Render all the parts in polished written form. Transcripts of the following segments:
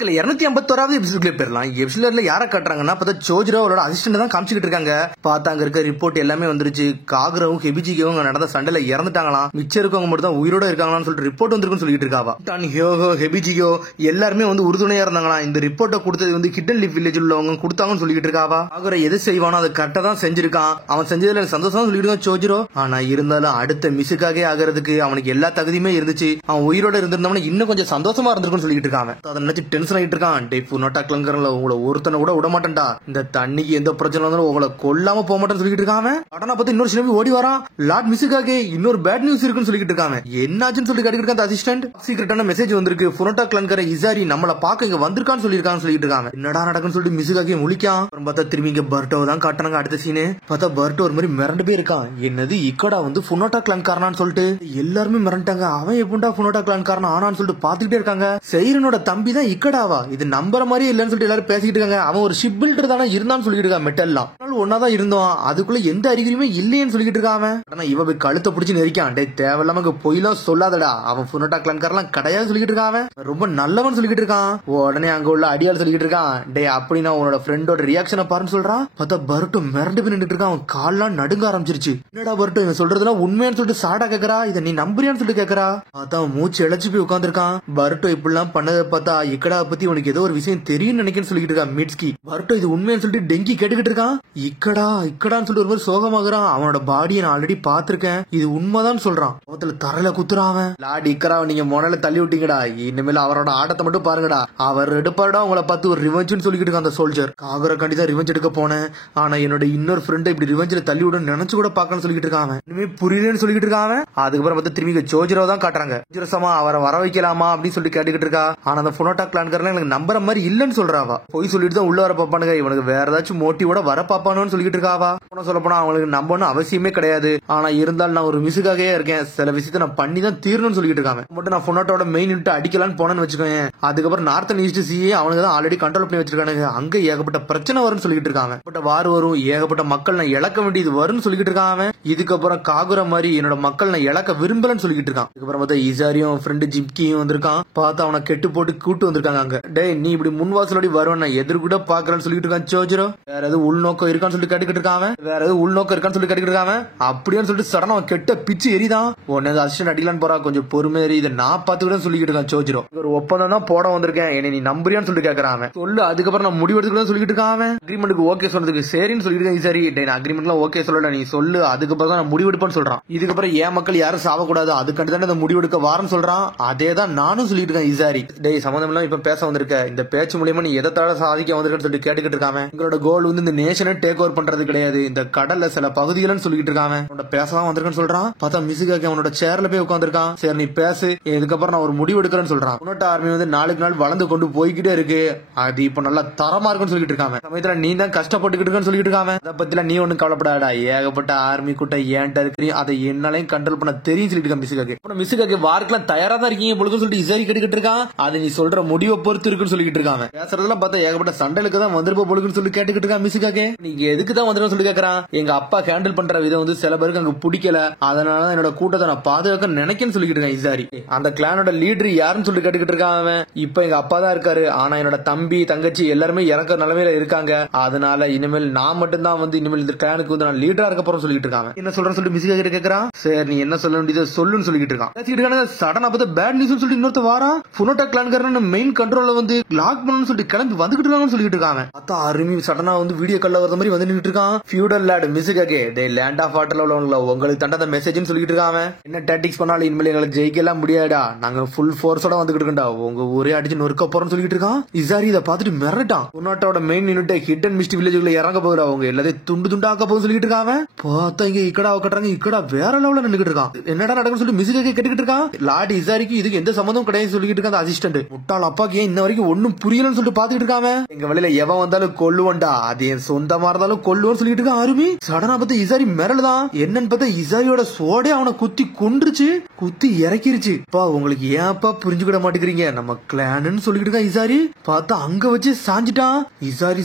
251வது எபிசோட்ல போயிடலாம். எபிசோட்ல யாரை காட்டுறாங்கன்னா பார்த்தா சோஜிரோ அவரோட அசிஸ்டன்ட் தான் காமிச்சிட்டு இருக்காங்க. பார்த்தா அங்க இருக்க ரிப்போர்ட் எல்லாமே வந்துருச்சு. காகரவும் ஹெபிஜிகவும் நடந்த சண்டையில இறந்துட்டாங்களாம். மிச்சம் இருக்கவங்க மட்டும் தான் உயிரோட இருக்காங்களான்னு சொல்லிட்டு ரிப்போர்ட் வந்திருக்குன்னு சொல்லிட்டு இருக்காவா. டான் ஹியோகோ ஹெபிஜியோ எல்லாருமே உறுதுணையா இருந்தாங்களாம். இந்த ரிப்போர்ட்டை கொடுத்தது ஹிடன் லிப் வில்லேஜ் உள்ளவங்க கொடுத்தாங்கன்னு சொல்லிட்டு இருக்காவா. காகர எது செய்வானோ அதை கரெக்டா தான் செஞ்சிருக்கான். அவன் செஞ்சதுல சந்தோஷம் சொல்லிட்டு இருக்கான் சோஜிரோ. ஆனா இருந்தாலும் அடுத்த மிஸ்ஸுக்காக ஆகிறதுக்கு அவனுக்கு எல்லா தகுதியுமே இருந்துச்சு. அவன் உயிரோட இருந்திருந்தவன இன்னும் கொஞ்சம் சந்தோஷமா இருந்திருக்குன்னு சொல்லிட்டு இருக்காங்க. அதை நினைச்சு டென்ஷன் ஆயிட்டு இருக்கான். டே புனோட்டா கிளங்கறல உங்களை ஒருத்தனை கூட விட மாட்டேன்டா. இந்த தண்ணிக்கு எந்த பிரச்சனை வந்தாலும் உங்களை கொல்லாம போக மாட்டேன்னு சொல்லிட்டு இருக்காங்க. உடனே பார்த்து இன்னொரு சினவி ஓடி வரான். லார்ட் மிஸ்ஸுக்காக இன்னொரு பேட் நியூஸ் இருக்குன்னு சொல்லிட்டு இருக்காங்க. என்னாச்சுன்னு சொல்லி கேட்டுக்கிட்டு இருக்க அசிஸ்டன்ட். சீக்கிரட்டான மெசேஜ் வந்திருக்கு. புனோட்டா கிளங்கற இசாரி நம்மள பாக்க இங்க வந்திருக்கான்னு சொல்லிருக்கான்னு சொல்லிட்டு இருக்காங்க. என்னடா நடக்குன்னு சொல்லிட்டு மிஸ்ஸுக்காக முழிக்கான். அப்புறம் பார்த்தா திரும்பி இங்க பர்ட்டோ தான் காட்டுறாங்க. அடுத்த சீனு பார்த்தா பர்ட்டோ ஒரு மாதிரி மிரண்டு போய் இருக்கான். என்னது இக்கடா புனோட்டா கிளன்காரனான்னு சொல்லிட்டு எல்லாருமே மிரண்டாங்க. அவன் எப்படா புனோட்டா கிளன்காரன் ஆனான்னு சொல்லிட்டு பாத்துக்கிட்டே இருக்காங்க. சைரனோட தம்பி தான் இக்கடாவா, இது நம்புற மாதிரியே இல்லன்னு சொல்லிட்டு எல்லாரும் பேசிக்கிட்டு இருக்காங்க. அவன் ஒரு ஷிப் பில்டர் தானே இருந்தான்னு சொல்லிட்டு இருக்கான். மெட்டல்லாம் ஒன்னாதான் இருந்தோம், அதுக்குள்ள எந்த அறிகுறியுமே இல்லையன்னு சொல்லிட்டு இருக்கான். ஆனா இவ போய் கழுத்தை பிடிச்சி நெரிக்கான். டே தேவையில்லாம பொய்லாம் சொல்லாதடா, அவன் புனோட்டா கிளன்காரெல்லாம் கிடையாது சொல்லிட்டு இருக்கான். ரொம்ப நல்லவன் சொல்லிட்டு இருக்கான். உடனே அங்க உள்ள அடியால் சொல்லிட்டு இருக்கான். டே அப்படின்னா உன்னோட ஃப்ரெண்டோட ரியாக்ஷனை பாருன்னு சொல்றான். பார்த்தா பர்ட்டோ மிரண்டு போய் நின்றுட்டு இருக்கான். அவன் கால்லாம் நடுங்க ஆரம்பிச்சிருச்சு. என்னடா பர்ட்டோ இவன் சொல்றதுலாம் உண்மையான்னு சொல்லிட்டு சாடா கேக்குறா. இதை நீ நம்புறியான்னு சொல்லிட்டு கேக்குறா. பார்த்தா மூச்சு இழைச்சு போய் உட்காந்துருக்கான். பர்ட்டோ இப்படிலாம் பண்ணதை பார்த்தா இக்கடா பத்தி உனக்கு ஏதோ ஒரு விஷயம் தெரியும் நினைக்கிறேன்னு சொல்லிட்டு இருக்கான் மிட்ஸ்கி. பர்ட்டோ இது உண்மைன்னு சொல்லிட்டு டெங்கி கேட்டுக்கிட்டு இருக்கான். இக்கடான்னு சொல்லிட்டு ஒரு மாதிரி சோகமாகறான். அவனோட பாடியை நான் ஆல்ரெடி பாத்திருக்கேன், இது உண்மைதான் சொல்றான். அவத்துல தரையில குத்துறான். லார்ட் இக்கரா நீங்க முனையில தள்ளி விட்டீங்கடா, இனிமேல் அவரோட ஆட்டத்தை மட்டும் பாருங்கடா, அவர் எடுப்பாருடா உங்களை பார்த்து ஒரு ரிவெஞ்சுன்னு சொல்லிட்டு இருக்கான் அந்த சோல்ஜர். காகர கண்டிதான் ரிவெஞ்ச் எடுக்க போனேன், ஆனா என்னோட இன்னொரு ஃப்ரெண்டை இப்படி ரிவெஞ்சில தள்ளி விட நினைச்சு கூட பாக்கணும்னு சொல்லிட்டு இருக்காங்க. இனிமே புரியலன்னு சொல்லிட்டு இருக்காங்க. அதுக்கப்புறம் பார்த்து திரும்பி சோஜிரோ தான் காட்டுறாங்க. சோஜிரோசமா அவரை வர வைக்கலாமா அப்படின்னு சொல்லிட்டு கேட்டுக்கிட்டு இருக்கா. ஆனா அந்த புனோட்டா கிளான்காரன் எனக்கு நம்புற மாதிரி இல்லன்னு சொல்றாவா. போய் சொல்லிட்டு தான் உள்ள வர பாப்பானுங்க. இவனுக்கு வேற ஏதாச்சும் மோட்டிவோட வர பாப்பானு சொல்லிட்டு இருக்காவா. சொல்ல போனா அவங்களுக்கு நம்பணும் அவசியமே கிடையாது. ஆனா இருந்தாலும் நான் ஒரு மிஸ்ஸுக்காகவே இருக்கேன், சில விஷயத்தை நான் பண்ணி தான் தீரணும்னு சொல்லிட்டு இருக்காங்க. மட்டும் நான் புனோட்டோட மெயின் யூனிட் அடிக்கலான்னு போனேன்னு வச்சுக்கோங்க. அதுக்கப்புறம் நார்த் ஈஸ்ட் சிஏ அவனுக்கு தான் ஆல்ரெடி கண்ட்ரோல் பண்ணி வச்சிருக்கானுங்க. அங்க ஏகப்பட்ட பிரச்சனை வரும்னு சொல்லிட்டு இருக்காங்க. பட் வார் வரும், ஏகப்பட்ட மக்கள் நான் இழக்க வேண்டியது வரும்னு சொல்லிட்டு இருக்காங்க. இதுக்கப்புறம் காகுர மாதிரி என்னோட மக்கள் நான் இழக்க விரும்பலன்னு சொல்லிட்டு இருக்கான். இதுக்கப்புறம் பார்த்தா இசாரியும் ஃப்ரெண்டு ஜிம்கியும் வந்திருக்கான். பார்த்தா அவனை கெட்டு போட்டு கூட்டு வந்திருக்காங்க. அங்க டே நீ இப்படி முன்வாசலோடி வருவேன் நான் எதிர்கூட பாக்குறேன்னு சொல்லிட்டு இருக்கான் சோஜிரோ. வேற எதுவும் உள்நோக்கம் இருக்கான்னு சொல்லி கேட்டுக்கிட்டு இருக்காங்க. வேற எதுவும் உள்நோக்கம் இருக்கான்னு சொல்லி கேட்டுக்கிட்டு இருக்காங்க. அப்படின்னு சொல்லிட்டு சடனா அவன் கெட்ட பிச்சு எரிதான். உடனே அசிஸ்டன்ட் அடிக்கலான்னு போறா. கொஞ்சம் பொறுமையேறி இதை நான் பாத்துக்கிட்டு சொல்லிட்டு இருக்கான் சோஜிரோ. ஒரு ஒப்பந்தம் தான் போட வந்திருக்கேன், என்னை நீ நம்புறியான்னு சொல்லிட்டு கேட்கறான். சொல்லு அதுக்கப்புறம் நான் முடிவெடுத்துக்கலாம் சொல்லிட்டு இருக்கான். அக்ரிமெண்ட்டுக்கு ஓகே சொல்றதுக்கு சரின்னு சொல்லிட்டு சரி நான் அக்ரிமெண்ட்லாம் ஓகே சொல்லல, நீ சொல்லு அதுக்கப்புறம் தான் நான் முடிவெடுப்பேன்னு சொல்றான். இதுக்கப்புறம் ஏன் மக்கள் யாரும் சாவக்கூடாது அதுக்காண்டி தான் முடிவெடுக்க வாரன்னு சொல்றான். அதே தான் நானும் சொல்லிட்டு இருக்கேன் இசாரி. டே சம்பந்தம் எல்லாம் இப்ப பேச வந்திருக்க, இந்த பேச்சு மூலியமா நீ எதை தவிர சாதிக்க வந்திருக்கன்னு சொல்லிட்டு கேட்டுக்கிட்டு இருக்காங்க. எங்களோட கோல் இந்த நேஷனை டேக் ஓவர் பண்றது கிடையாது, இந்த கடல்ல சில பகுதிகள் சொல்லிட்டு இருக்காங்க. அவனோட பேசலாம் வந்திருக்கேன்னு சொல்றான். பார்த்தா மிஸ்ஸுக்காக அவனோட சேர்ல போய் உட்காந்துருக்கான். சரி நீ பேசு, இதுக்கப்புறம் நான் ஒரு முடிவு எடுக்கிறேன்னு சொல்றான். புனோட்டா ஆர்மி நாளுக்கு நாள் வளர்ந்து கொண்டு போய்கிட்டே இருக்கு, அது இப்ப நல்லா தரமா இருக்குன்னு சொல்லிட்டு இருக்காங்க. சமயத்துல நீ தான் கஷ்டப்பட்டுக்கிட்டு இருக்கன்னு சொல்லிட்டு இருக்காங்க. அதை பத்தில நீ ஒன்னும் கவலைப்படாடா, ஏகப்பட்ட ஆர்மி கூட்டம் ஏன்ட்ட இருக்கு, அதை என்னாலையும் கண்ட்ரோல் பண்ண தெரியும் சொல்லிட்டு இருக்கான் மிஸ்ஸுக்காக. மிஸ்ஸுக்காக வார்க்கெல்லாம் தயாரா தான் இருக்கீங்க பொழுது சொல்லிட்டு இசாரி கேட்டுக்கிட்டு இருக்கான். அது நீ சொல்ற முடிவை பொறுத்து இருக்குன்னு சொல்லிட்டு இருக்காங்க. பேசுறதெல்லாம் பார்த்தா ஏகப்பட்ட சண்டைக்கு தான் வந்திருப்ப பொழுதுன்னு சொல்லி கேட்டுக்கிட்டு இருக்கான் மிஸ்ஸுக்காக. நீங்க எதுக்கு தான் வந்துடும் சொல்லி கேட்கறான். எங்க அப்பா ஹேண்டில் பண்ற விதம் சில பேருக்கு அங்க பிடிக்கல, அதனால என்னோட கூட்டத்தை நான் பாதுகாக்க நினைக்கன்னு சொல்லிட்டு இருக்கேன் இசாரி. அந்த கிளானோட லீடர் யாருன்னு சொல்லி கேட்டுக்கிட்டு இருக்கான் அவன். இப்ப எங்க அப்பா தான் இருக்காரு, ஆனா என்னோட தம்பி தங்கச்சி எல்லாருமே இறக்குற நிலைமையில இருக்காங்க, அதனால இனிமேல் நான் மட்டும் தான் இனிமேல் இந்த கிளானுக்கு நான் லீடரா இருக்க போறேன்னு சொல்லிட்டு இருக்காங்க. என்ன சொல்றேன்னு சொல்லிட்டு மிஸ்ஸுக்காக கேட்கறான். சரி நீ என்ன சொல்ல வேண்டியது சொல்லுன்னு சொல்லிட்டு இருக்கான். சடனா பார்த்து பேட் நியூஸ் சொல்லிட்டு இன்னொருத்த வாரா. புனோட்டா கிளான்காரன் மெயின் கண்ட்ரோல்ல லாக் பண்ணணும்னு சொல்லிட்டு கிளம்பி வந்துகிட்டு இருக்காங்கன்னு சொல்லிட்டு இருக்காங்க. பார்த்தா அருமி சடனா வீடியோ கால்ல வர மாதிரி வந்து நின்னுட்டு இருக்கான். ஃபியூடல் லார்ட் மிஸ்ஸுக்காக டே லேண்ட் ஆஃப் வாட்டர்ல உள்ளவங்கள உங்களுக்கு தண்டத மெசேஜ்னு சொல்லிட்டு இருக்காங்க. என்ன டாக்டிக்ஸ் பண்ணாலும் இனிமேல் எங்களுக்கு ஜெயிக்கலாம் முடியாடா, நாங்க ஃபுல் ஃபோர்ஸோட வந்துகிட்டு இருக்கோம்டா, உங்க ஒரே அடிச்சு நொறுக்க போறோம்னு சொல்லிட்டு இருக்கான். இசாரி இதை பார்த்துட்டு மிரட்டான். புனோட்டாவோட மெயின் யூனிட் ஹிடன் மிஸ்ட் வில்லேஜ்ல இறங்க போகுது, அவங்க எல்லாத்தையும் துண்டு துண்டாக்க போகுது சொல்லிட்டு இருக்காங்க. பார்த்தா இங்க இக்கடா கட்டுறாங்க, இக்கடா வேற லெவல்ல நின்னுட்டு இருக்கான். என்னடா நடக்குன்னு சொல்லி மிஸ்ஸுக்காக கேட்டுக்கிட்டு இருக்கான். லார்ட் இசாரிக்கு இதுக்கு எந்த சம்பந்தம் கிடையாது சொல்லிட்டு இருக்கான் அசிஸ்டன்ட். முட்டாள் அப்பாக்கு ஏன் இன்ன வரைக்கும் ஒன்னும் புரியலன்னு சொல்லிட்டு பாத்துக்கிட்டு இருக்காங்க. எங்க வழியில எவன் வந்தாலும் கொல்லுவன்டா, அது என் சொந்தமா இருந்தாலும் கொல்லுவன்னு சொல்லிட்டு இருக்கான் அருமி. சடனா பார்த்து இசாரி மிரளுதான். என்னன்னு பார்த்தா இசாரியோட சோடே அவனை குத்தி கொன்றுச்சு, குத்தி இறக்கிருச்சு. பா உங்களுக்கு ஏன்ப்பா புரிஞ்சுக்கிட மாட்டேங்கிறீங்க, நம்ம கிளான்னு சொல்லிட்டு இருக்கான் இசாரி. பார்த்தா அங்க வச்சு சாஞ்சிட்டான். இசாரி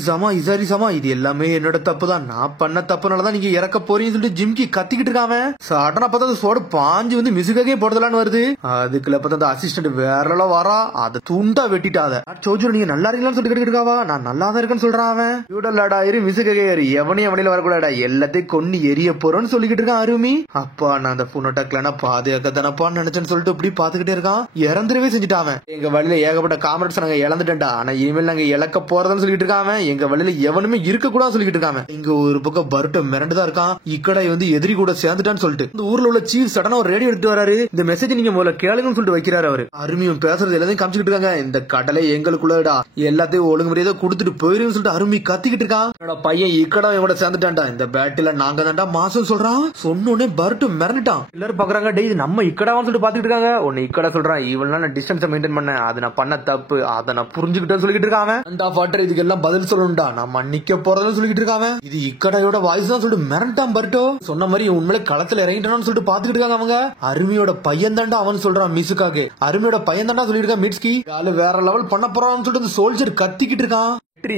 சமா இது எல்லாமே என்னோட தப்பு தான், நான் பண்ண தப்புனாலதான் நீங்க இறக்க போறீங்கன்னு சொல்லிட்டு ஜிம்கி கத்திக்கிட்டு இருக்காம. சடனா பார்த்தா சோட பாஞ்சு மிஸ்ஸுக்காக போடுதலான்னு வருது. அதுக்குள்ள பார்த்தா அசிஸ்டன்ட் வேற வேற வரா அதை துண்டா வெட்டிட்டாத. சோஜிரோ நீங்க நல்லா இருக்கீங்களான்னு சொல்லி கேட்டுக்காவா. நான் நல்லா தான் இருக்கேன்னு சொல்றான் அவன். இவடல்லாடா இரு மிசுகையர் எவனையும் வழியில வரக்கூடாடா, எல்லாத்தையும் கொண்டு எரிய போறோன்னு சொல்லிக்கிட்டு இருக்கான் அருமி. அப்பா நான் அந்த புனோட்டாக்லனா பாதுகாக்க தானப்பான்னு நினைச்சேன்னு சொல்லிட்டு இப்படி பாத்துக்கிட்டே இருக்கான். இறந்துடவே செஞ்சுட்டான். எங்க வழியில ஏகப்பட்ட காமெண்ட்ஸ் நாங்க இழந்துட்டேன்டா, ஆனா இனிமேல் நாங்க இழக்க போறதுன்னு சொல்லிட்டு இருக்காம. எங்க வழியில எவனுமே இருக்க கூடாது சொல்லிட்டு இருக்காம. இங்க ஒரு பக்கம் பருட்ட மிரண்டுதான் இருக்கான். இக்கடை வந்து எதிரி கூட சேர்ந்துட்டான்னு சொல்லிட்டு இந்த ஊர்ல உள்ள சீஃப் சடனா ஒரு ரேடியோ எடுத்து வராரு. இந்த மெசேஜ் நீங்க முதல்ல கேளுங்கன்னு சொல்லிட்டு வைக்கிறாரு அவரு. அருமியும் பேசுறது எல்லாத்தையும் காமிச்சுக்கிட்டு இருக்காங்க. இந்த கடலை எங்களுக்குள்ளடா, எல்லாத்தையும் ஒழுங்கு முறையை கொடுத்துட்டு போயிருன்னு சொல்லிட்டு அருமி கத்திக்கிட்டு இருக்கான். என்னோட பையன் இக்கடா கூட சேர்ந்துட்டான்டா, இந்த பேட்டில நாங்க தான்டா மாசம் சொல்றான். சொன்னோடனே பருட்டு மிரண்டுட்டான். எல்லாரும் பாக்குறாங்க டேய் நம்ம இக்கடாவான்னு சொல்லிட்டு பாத்துக்கிட்டு இருக்காங்க. உன்னை இக்கடா சொல்றான், இவ்வளவு நாள் டிஸ்டன்ஸ் மெயின்டைன் பண்ண, அதை நான் பண்ண தப்பு, அதை நான் புரிஞ்சுக்கிட்டேன்னு சொல்லிட்டு இருக்காங்க. இதுக்கு எல்லாம் பதில் சொல்லணும்டா, நான் மன்னிக்க போறதுன்னு சொல்லிட்டு இருக்காங்க. இது இக்கடையோட வாய்ஸ் தான் சொல்லிட்டு மிரண்டான் பருட்டோ. சொன்ன மாதிரி உண்மையிலே களத்துல இறங்கிட்டான்னு சொல்லிட்டு பாத்துக்கிட்டு இருக்காங்க அவங்க. அருமையோட பையன் தாண்டா அவன் சொல்றான் மிசுக்காக்கு. அருமையோட பையன் தாண்டா சொல்லிட்டு இருக்கான் மிட்ஸ்கி. வேற லெவல் பண்ண போறான்னு சொல்லிட்டு சோல்ஜர் கத்திக்கிட்டு இருக்கான்.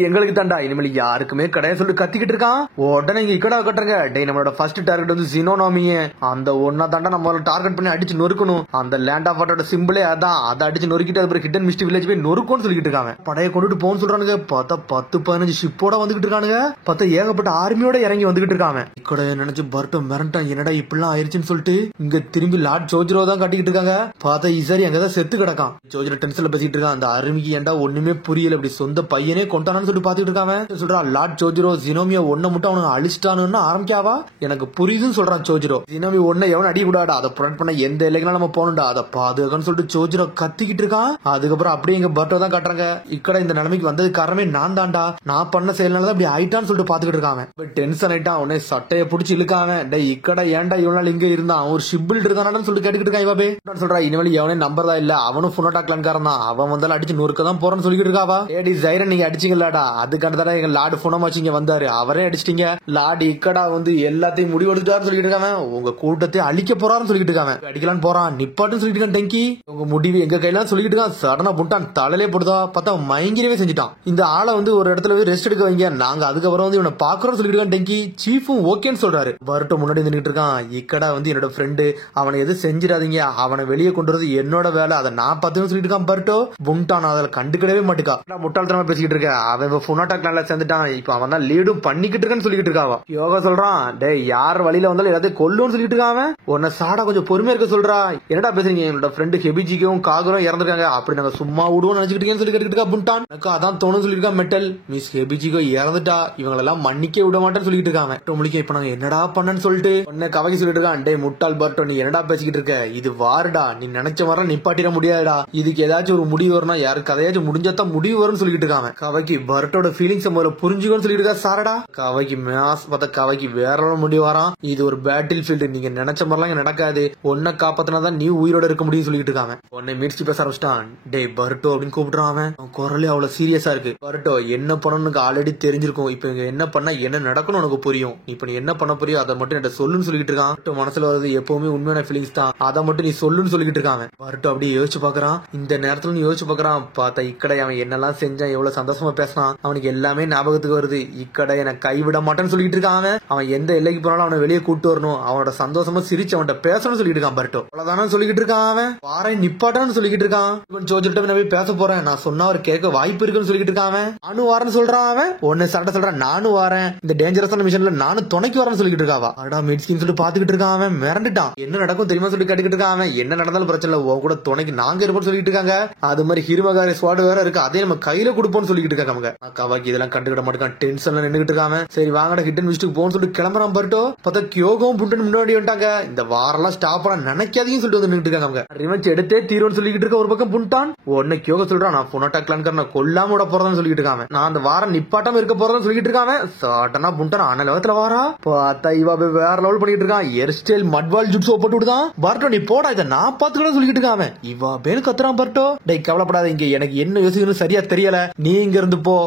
எங்களுக்கு தாண்டா இனிமேல் யாருக்குமே கிடையாது சொல்லிட்டு கத்திக்கிட்டு இருக்கான். உடனே இங்க இக்கடா கட்டுறங்க டே நம்மளோட ஃபர்ஸ்ட் டார்கெட் வந்து ஜினோனாமிய, அந்த ஒன்னா தாண்டா நம்ம டார்கெட் பண்ணி அடிச்சு நொறுக்கணும். அந்த லேண்ட் ஆஃப் வாட்டரோட சிம்பிளே அதான், அதை அடிச்சு நொறுக்கிட்டு அது ஹிடன் மிஸ்ட் வில்லேஜ் போய் நொறுக்கும்னு சொல்லிட்டு இருக்காங்க. படையை கொண்டுட்டு போன்னு சொல்றானுங்க. பார்த்தா 10-15 ஷிப்போட வந்துகிட்டு இருக்கானுங்க. பார்த்தா ஏகப்பட்ட ஆர்மியோட இறங்கி வந்துகிட்டு இருக்காங்க. இக்கட நினைச்சு பர்ட்டோ மிரண்டான், என்னடா இப்படிலாம் ஆயிருச்சுன்னு சொல்லிட்டு இங்க திரும்பி லார்ட் ஜோஜிரோ தான் கட்டிக்கிட்டு இருக்காங்க. பார்த்தா இசாரி அங்கதான் செத்து கிடக்கான். ஜோஜிரோ டென்ஷன்ல பேசிட்டு இருக்கான். அந்த அருமிக்கு ஏன்டா ஒண்ணுமே புரியல, அப்படி சொந்த பையனே கொண்டானு சொல்லி பாத்துட்டு இருக்காங்க. சொல்றான் லார்ட் ஜோஜிரோ ஜினோமியா ஒன்ன மட்டும் அவனுக்கு அழிச்சிட்டான்னு ஆரம்பிக்காவா, எனக்கு புரியுதுன்னு சொல்றான் ஜோஜிரோ. ஜினோமி ஒன்ன எவன் அடி கூடாடா, அதை ப்ரொடெக்ட் பண்ண எந்த எல்லைக்கு நம்ம போகணும்டா, அதை பாதுகாக்கன்னு சொல்லிட்டு ஜோஜிரோ கத்திக்கிட்டு இருக்கான். அதுக்கப்புறம் அப்படியே எங்க பர்ட்டோ தான் காட்டுறாங்க. இக்கட இந்த நிலைமைக்கு வந்தது காரணமே நான் தான்டா, நான் பண்ண செயல்னால அப்படி ஆயிட்டான்னு சொல்லிட்டு பாத்துக்கிட்டு இருக்காங்க. டென்ஷன் ஆயிட்டான். உடனே சட்டையை பிடிச்சி இழுக்காங்க. டே இக்கட ஏன்டா இவ்வளவு நாள் இங்க இருந்தான், ஒரு ஷிப்பில் இருக்கானு சொல்லிட்டு கேட்டுக்கிட்டு இருக்கான். இவாபே சொல்றா இனிமேல் எவனே நம்பறதா இல்ல, அவனும் புனோட்டாக்லன்காரன் தான், அவன் வந்தாலும் அடிச்சு நொறுக்க தான் போறன்னு சொல்லிட்டு இருக்காவா. ஏடி ஜைரன் நீங்க அடிச்சீங்களாடா, அதுக்கான எங்க லார்டு புனமாச்சு இங்க வந்தாரு, அவரே அடிச்சிட்டீங்க. லார்டு இக்கடா வந்து எல்லாத்தையும் முடிவெடுத்தாரு சொல்லிட்டு இருக்காங்க. உங்க கூட்டத்தை அழிக்க போறான்னு சொல்லிட்டு இருக்காங்க. அடிக்கலான்னு போறான் நிப்பாட்டுன்னு சொல்லிட்டு இருக்கான். டெங்கி உங்க முடிவு எங்க கையில சொல்லிட்டு இருக்கான். சடனா புட்டான் தலையிலே போடுதா பார்த்தா மயங்கிரவே செஞ்சுட்டான். இந்த ஆளை வந்து ஒரு இடத்துல ரெஸ்ட் எடுக்க வைங்க, நாங்க அதுக்கப்புறம் வந்து இவனை பாக்குறோம் சொல்லிட்டு இருக்கான். டெங்கி சீஃபும் ஓகேன்னு சொல்றாரு. பர்ட்டோ முன்னாடி நின்றுட்டு இருக்கான். இக்கடா வந்து என்னோட ஃப்ரெண்டு, அவனை எதுவும் செஞ்சிடாதீங்க, அவனை வெளியே கொண்டு வரது என்னோட வேலை, அதை நான் பார்த்துன்னு சொல்லிட்டு இருக்கான். பர்ட்டோ புண்டான் அதில் கண்டுக்கிடவே மாட்டுக்கா. முட்டாள்தனமா பேசிக்கிட்டு இருக்க. அவன் புனோட்டா கிளான்ல சேர்ந்துட்டான், இப்ப அவன் தான் லீடும் பண்ணிக்கிட்டு இருக்கான்னு சொல்லிட்டு இருக்காவா. யோகா சொல்றான் டே யார் வழியில வந்தாலும் எல்லாத்தையும் கொல்லுன்னு சொல்லிட்டு இருக்காங்க. உன்னை சாடா கொஞ்சம் பொறுமையா இருக்க சொல்றா. என்னடா பேசுறீங்க, என்னோட ஃப்ரெண்டு ஹெபிஜிக்கும் காகரும் இறந்துருக்காங்க, அப்படி நாங்க சும்மா விடுவோம் நினைச்சுக்கிட்டு சொல்லி கேட்டுக்கிட்டு இருக்கா புண்டான். எனக்கு அதான் தோணும் சொல்லிருக்கா மெட்டல். மிஸ் ஹெபிஜிகோ இறந்துட்டா, இவங்களெல்லாம் மன்னிக்க விட மாட்டேன்னு சொல்லிட்டு இருக்காங்க. முடிக்க இப்ப நாங்க என்னடா பண்ணன்னு சொல்லிட்டு உன்னை கவகி சொல்லிட்டு இருக்கான். டே முட்டாள் பர்ட்டோ நீ என்னடா பேசிக்கிட்டு இருக்க, இது வாருடா, நீ நினைச்ச மாதிரி நிப்பாட்டிட முடியாதுடா, இதுக்கு ஏதாச்சும் ஒரு முடிவு வரணும், யாருக்கு கதையாச்சும் முடிஞ்சாதான் முடிவு வரும்னு சொல்லிட்டு இருக்காங்க. கவகி பர்ட்டோட ஃபீலிங்ஸ் முதல்ல புரிஞ்சுக்கணும்னு சொல்லிட்டு இருக்கா. சாரடா கவகி மேஸ் பார்த்தா கவகி வேற முடிவு வரான். இது ஒரு பேட்டில் ஃபீல்டு, நீங்க நினைச்ச மாதிரிலாம் நடக்காது, ஒன்ன காப்பாத்தினாதான் நீ உயிரோட இருக்க முடியும் சொல்லிட்டு இருக்காங்க. உன்னை மீட்சி பேச ஆரம்பிச்சிட்டான். டே பர்ட்டோ அப்படின்னு கூப்பிடுறான். அவன் குரலே அவ்வளவு சீரியஸா இருக்கு. பர்ட்டோ என்ன பண்ணணும்னு ஆல்ரெடி தெரிஞ்சிருக்கும், இப்ப இங்க என்ன பண்ணா என்ன நடக்கணும் உனக்கு புரியும், இப்ப நீ என்ன பண்ண புரியும் அதை மட்டும் என்கிட்ட சொல்லுன்னு சொல்லிட்டு இருக்கான். பர்ட்டோ மனசுல வருது எப்பவுமே உண்மையான ஃபீலிங்ஸ் தான், அதை மட்டும் நீ சொல்லுன்னு சொல்லிட்டு இருக்காங்க. பர்ட்டோ அப்படியே யோசிச்சு பாக்குறான். இந்த நேரத்துல நீ யோசிச்சு பாக்குறான். பார்த்தா இக்கடை அவன் என்னெல்லாம் செஞ்சான், எவ்வளவு சந்தோஷமா பேசினான், அவனுக்கு எல்லாமே ஞாபகத்துக்கு வருது. இக்கடை எனக்கு கைவிட மாட்டேன்னு சொல்லிட்டு இருக்கான். அவன் எந்த எல்லைக்கு போனாலும் அவனை வெளியே கூட்டு வரணும், அவனோட சந்தோஷமா சிரிச்சு அவன்கிட்ட பேசணும்னு சொல்லிட்டு இருக்கான். பர்ட்டோ அவ்வளவுதானே சொல்லிட்டு இருக்கான். அவன் வாரை நிப்பாட்டான்னு சொல்லிட்டு இருக்கான். ஜோஜிட்ட போய் பேச போறேன், நான் சொன்னா அவர் கேட்க வாய்ப்பு இருக்குன்னு சொல்லிட்டு இருக்கான். அவன் நானும் வாரேன்னு சொல்றான். அவன் ஒன்னு சண்டை சொல்றான், நானும் வாரேன், இந்த டேஞ்சரஸான மிஷன்ல நானும் துணைக்கு வரேன்னு சொல்லிட்டு இருக்காவா. அடா மிட்ஸ்கின்னு சொல்லிட்டு பாத்துக்கிட்டு இருக்கான். அவன் மிரண்டுட்டான். என்ன நடக்கும் தெரியுமா சொல்லி கேட்டுக்கிட்டு இருக்கான். அவன் என்ன நடந்தாலும் பிரச்சனை இல்ல, உன் கூட துணைக்கு நாங்க இருப்போம்னு சொல்லிட்டு இருக்காங்க. அது மாதிரி ஹிருமகாரி ஸ்வாட் வேற இருக்கு, அதே நம்ம கையில கொடுப்போம்னு சொல்லிட்டு இருக்காங்க. கவாக்கி இதெல்லாம் கண்டுக்கிட மாட்டான், டென்ஷன்ல நின்னுட்டு இருக்காங்க. சரி வாங்கடா ஹிடன் மிஸ்டுக்கு போன்னு சொல்லிட்டு கிளம்புறான். பர்ட்டோ பார்த்தா கியோகவும் புண்டன் முன்னாடி வந்துட்டாங்க. இந்த வாரெல்லாம் ஸ்டாப் பண்ண நினைக்காதீங்கன்னு சொல்லிட்டு வந்து நின்னுட்டு இருக்காங்க. ரிவெஞ்ச் எடுத்தே தீரோன்னு சொல்லிட்டு இருக்க. ஒரு பக்கம் புண்டான் உடனே கியோக சொல்றான், நான் புனோட்டா கிளான்காரனை கொல்லாம விட போறதுன்னு சொல்லிட்டு இருக்காங்க. நான் அந்த வாரம் நிப்பாட்டாம இருக்க போறதுன்னு சொல்லிட்டு இருக்காங்க. சாட்டனா புண்டான் ஆன லெவத்துல வாரா. பார்த்தா இவா வேற லெவல் பண்ணிட்டு இருக்கான். ஹேர் ஸ்டைல் மட்வால் ஜுட்ஸோ போட்டு விடுதான். பர்ட்டோ நீ போடா, இதை நான் பாத்துக்கணும் சொல்லிட்டு இருக்காங்க. இவா பேரு கத்துறான். பர்ட்டோ டே கவலைப்படாத, இங்க எனக்கு என்ன யோசிக்கணும் சரியா தெரியல, நீ இங்க இருந்து போ,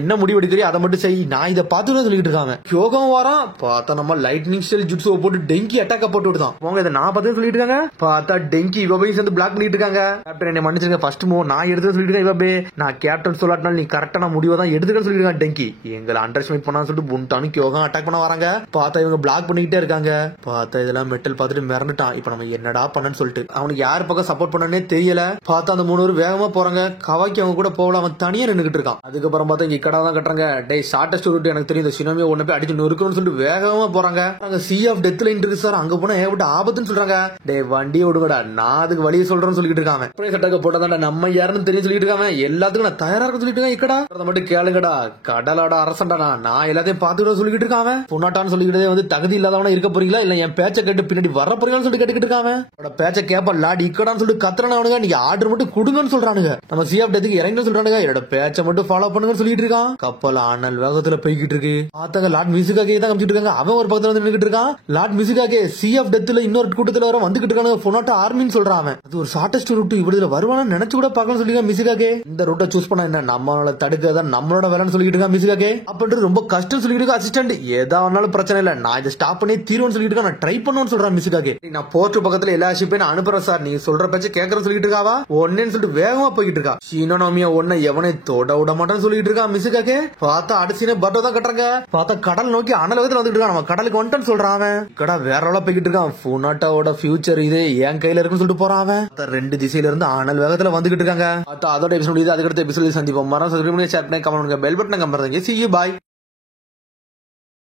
என்ன முடிவு எடுக்கிறீ அதை மட்டும் செய், நான் இதை பார்த்து சொல்லிட்டு இருக்காங்க. யோகம் வாரம் பார்த்தா நம்ம லைட்னிங் ஸ்டைல் ஜுட்ஸோ போட்டு டெங்கி அட்டாக்க போட்டு விடுதான். அவங்க இதை நான் பார்த்து சொல்லிட்டு இருக்காங்க. பார்த்தா டெங்கி இவ போய் சேர்ந்து பிளாக் பண்ணிட்டு இருக்காங்க. கேப்டன் என்ன மன்னிச்சிருங்க, ஃபர்ஸ்ட் மூவ் நான் எடுத்து சொல்லிட்டு இருக்கேன். இவ நான் கேப்டன் சொல்லாட்டினாலும் நீ கரெக்டான முடிவை தான் எடுத்துக்க சொல்லிருக்காங்க. டெங்கி எங்களை அண்டர் எஸ்டிமேட் பண்ணான்னு சொல்லிட்டு புண்டானு யோகம் அட்டாக் பண்ண வராங்க. பார்த்தா இவங்க பிளாக் பண்ணிக்கிட்டே இருக்காங்க. பார்த்தா இதெல்லாம் மெட்டல் பார்த்துட்டு மிரண்டுட்டான். இப்ப நம்ம என்னடா பண்ணன்னு சொல்லிட்டு அவனுக்கு யார் பக்கம் சப்போர்ட் பண்ணனே தெரியல. பார்த்தா அந்த 3 பேர் வேகமா போறாங்க. கவாக்கி அவங்க கூட போகல, அவன் தனியா நின்றுட்டு இருக்கான். அதுக்கப்புறம் பார்த்தா இங்க கடை தான் கட்டுறாங்க. டே ஷார்டஸ்ட் ரூட் எனக்கு தெரியும், இந்த சினோமியை ஒண்ணு போய் அடிச்சு நொறுக்கணும்னு சொல்லிட்டு வேகமா போறாங்க. அங்க சி ஆஃப் டெத்ல இருக்கு சார், அங்க போனா ஏகப்பட்ட ஆபத்துன்னு சொல்றாங்க. டே வண்டியை விடுங்கடா, நான் அதுக்கு வழியை சொல்றேன்னு சொல்லிட்டு இருக்காங்க. சட்டக்க போட்டதாண்டா நம்ம யாருன்னு தெரியும் சொல்லிட்டு இருக்காங்க. எல்லாத்துக்கும் நான் தயாரா இருக்க சொல்லிட்டு இருக்கேன். இக்கடா அதை மட்டும் கேளுங்கடா, கடலோட அரசன்டா, நான் எல்லாத்தையும் பார்த்துக்கிட்ட சொல்லிட்டு இருக்காங்க. பொன்னாட்டான்னு சொல்லிக்கிட்டே வந்து தகுதி இல்லாதவனா இருக்க போறீங்களா, இல்ல என் பேச்சை கேட்டு பின்னாடி வர போறீங்கன்னு சொல்லி கேட்டுக்கிட்டு இருக்காங்க. பேச்சை கேப்ப லாடி இக்கடான்னு சொல்லிட்டு கத்துறானுங்க. நீங்க ஆர்டர் மட்டும் கொடுங்கன்னு சொல்றானுங்க. நம்ம சி ஆஃப் டெத்துக்கு இறங்கி சொல்றானுங்க. என்னோட பேச்சை மட்டும் ஃபாலோ பண்ணுங்கன்னு சொல்லிட்டு இருக்கான். கப்பல் ஆனல் வேகத்துல போய்கிட்டு இருக்கு. பார்த்தாங்க லார்ட் மியூசிக்காகே தான் காமிச்சிட்டு இருக்காங்க. அவன் ஒரு பக்கத்துல வந்து நின்னுட்டு இருக்கான். லார்ட் மியூசிக்காகே சி ஆஃப் டெத்ல இன்னொரு கூட்டத்துல வர வந்துகிட்டு இருக்காங்க. பொன்னாட்டா ஆர்மின்னு சொல்றான். அது ஒரு ஷார்டஸ்ட் ரூட், இவ்வளவு வருவானு நினைச்சு கூட பார்க்கணும்னு சொல்லி மியூசிக்காகே இந்த ரூட்டை சூஸ் பண்ணா என்ன நம்மளால தடுக்கதான் நம்மளோட வேலைன்னு சொல்லிட்டு இருக்கா மியூசிக்காகே. அப்படின்ட்டு ரொம்ப கஷ்டம் சொல்லிட்டு இருக்கா அசிஸ்டன்ட். ஏதாவதுனாலும் பிரச்சனை இல்ல, நான் இதை ஸ்டாப் பண்ணி தீர்வுன்னு சொல்லிட்டு இருக்கா, நான் ட்ரை பண்ணுவேன்னு சொல்றேன் மியூசிக்காகே. நான் போர்ட் பக்கத்துல எல்லா ஷிப்பையும் நான் அனுப்புறேன் சார், நீங்க சொல்ற பேச்ச கேட்கறேன்னு சொல்லிட்டு இருக்காவா. ஒன்னேன்னு சொல்லிட்டு வேகமா போய்கிட்டு இருக்கா. சீனோமியா ஒன்ன எவனை தொட விட மாட்டேன்னு சொல்லிட்டு இருக்கா மியூசிக்காகே. பார்த்தா அடிச்சுனே பட்டோ தான் கட்டுறாங்க. பார்த்தா கடல் நோக்கி அனல் வேகத்துல வந்துட்டு இருக்கான். நம்ம கடலுக்கு வந்துட்டேன்னு சொல்றான். அவன் கடை வேற அளவுல போய்கிட்டு இருக்கான். பொன்னாட்டாவோட ஃபியூச்சர் இது என் கையில இருக்குன்னு சொல்லிட்டு போறான். அவன் 2 திசையில இருந்து அனல் வேகத்துல வந்துகிட்டு இருக்காங்க. அதோட எபிசோட் இது. அதுக்கடுத்த எபிசோட் சந்திப்போம். மரம் சப்ஸ்கிரைப் பண்ணி ஷேர் பண்ணி கமெண்ட் பண்ணுங்க. பெல் பட்டனை கம்பறீங்க. See you, bye.